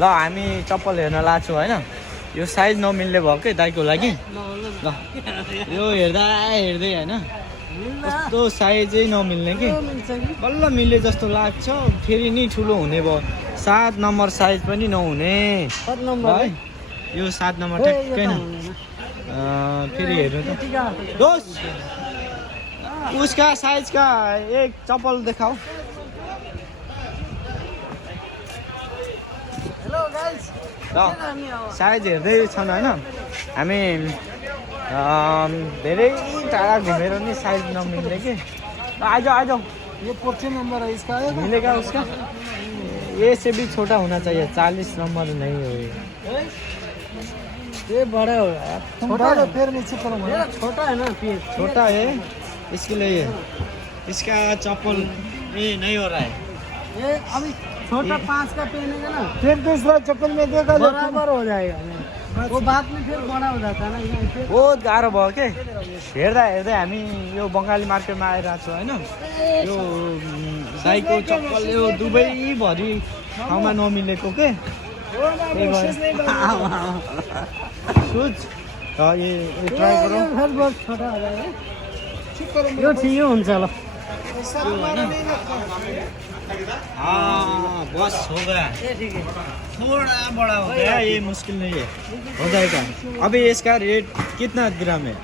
ल हामी चप्पल हेर्न लान्छौँ होइन यो साइज नमिल्ने भयो कि दाइको लागि ल यो हेर्दा हेर्दै होइन कस्तो साइजै नमिल्ने कि बल्ल मिले जस्तो लाग्छ फेरि नि ठुलो हुने भयो 7 नम्बर साइज पनि नहुने है यो 7 नम्बर ठ्याक्कै न फेरि हेर्नु त दोस्त उसका साइज का एक चप्पल दिखाओ हेलो गाइस साइज हेर्दै छन् होइन हामी धेरै टाढा घुमेर नि साइज नमिल्ने कि आइज आइज ये 14 नंबर है इसका मिलेगा उसका ये से भी छोटा होना चाहिए 40 नंबर नहीं हो ये बड़ा हो रहा है छोटा तो फिर नीचे करो छोटा है ना फिर छोटा है इसके लिए इसका चप्पल ये नहीं हो रहा है ये अभी छोटा 5 का पहनेगा ना फिर दूसरा चप्पल में देगा बराबर हो जाएगा वो बाद में फिर बड़ा हो जाता है ना बहुत गाह्रो भयो के हेर्दा हेर्दै हामी यो बङ्गाली मार्केटमा आइरहेको छौँ होइन यो दाइको चप्पल यो दुबईभरि ठाउँमा नमिलेको के सुज ये ट्राई गरौँ बहुत छोटा हो जाएगा यो ठिकै हुन्छ ल हाँ बस हो गया थोड़ा बड़ा हो गया ये मुश्किल नहीं है हो जाएगा अभी इसका रेट कितना ग्राम है